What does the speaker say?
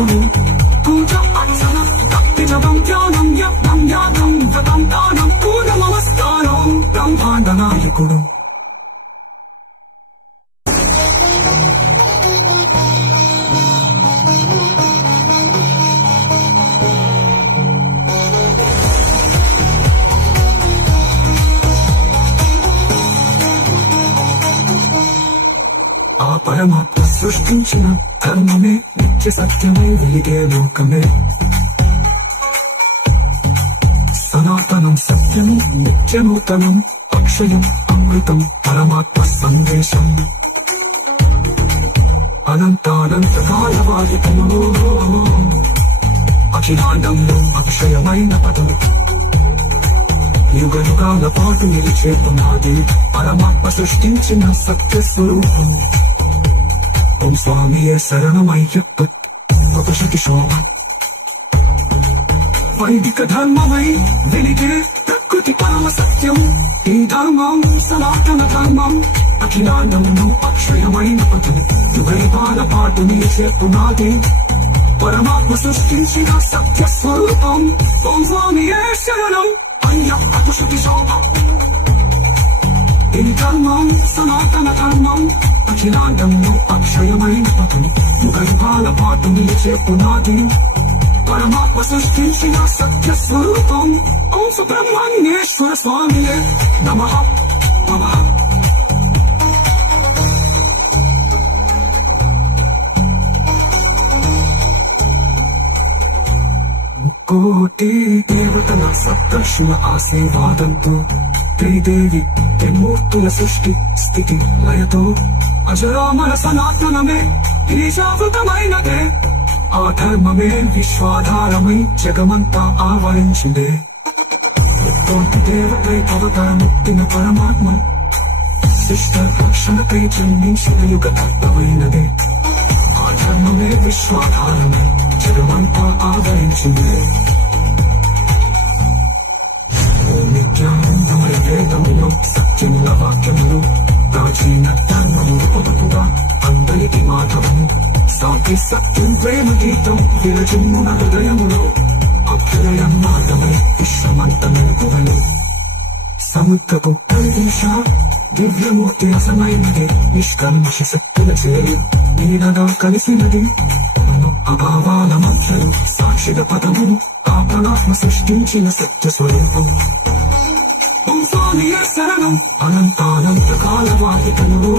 నాయకుడు పూజ అర్చన భక్తి జపం ధ్యానం యజ్ఞం యాగం వ్రతం దానం పూజ నమస్కారం బ్రహ్మాండ నాయకుడు. ఆ పరమాత్మ సృష్టించిన ధర్మమే నిత్య సత్యమే వెలిగే లోకమే సనాతనం సత్యము నిత్యనూతనం అక్షయం అమృతం పరమాత్మ సందేశం అనంతానంత కాలవాదికము అఖిలాండంలో అక్షయమైన పదము యుగ యుగాల పాటు నిలిచే పునాది పరమాత్మ సృష్టించిన సత్య స్వరూపం. ఓం స్వామియే శరణమయ్యప్ప ఒకటి శోభ వైదిక ధర్మమై వెలిగే ప్రకృతి పరమ సత్యం ఈ ధర్మం సనాతన ధర్మం అఖిలాండంలో అక్షయమైన పదం యుగయుగాల పాటు నిలిచే పునాది పరమాత్మ సృష్టించిన సత్య స్వరూపం. ఓం స్వామియే శరణం అయ్యప్ప శుద్ధి శోభ ఇది ధర్మం సనాతన ధర్మం అఖిలాండంలో అక్షయమైన పదం యుగయుగాల పాటు నిలిచే పునాది పరమాత్మ సృష్టించిన సత్య స్వరూపం. ఓం సుబ్రహ్మణ్యేశ్వర స్వామియే నమః నమః. కోటి దేవతల సప్తర్షుల ఆశీర్వాదంతో త్రిదేవి త్రిమూర్తుల సృష్టి స్థితి లయతో అజరామర సనాతనమే ఈశావృతమైనదే ఆ ధర్మమే విశ్వాధారమై జగమంతా ఆవరించిందే. కోటి దేవతై అవతారముత్తిన పరమాత్మ శిష్ట రక్షణకై జన్మించిన యుగ తత్వమైనదే ఆ ధర్మమే విశ్వాధారమై జగమంతా ఆవరించిందే. నిత్యానందమయ వేదములు సత్యముల వాక్యములు ప్రాచీన ధర్మము పొదుపుగా అందరికి మాధవము శాంతి సత్యం ప్రేమ గీతం విరచిమ్మున హృదయములో అభ్యుదయ మార్గమై విశ్వమంత మెరుగుదలు సముద్రపు ప్రవేశ దివ్యమూర్తి అసమైనది నిష్కల్మష శక్తుల చేరి నీడగా కలిసినది అభావాల మధ్యలు సాక్షిక పదము ఆ పరమాత్మ సృష్టించిన సత్య స్వరూపం. ఓం స్వామియే శరణం అనంతానంత కాలవాదికము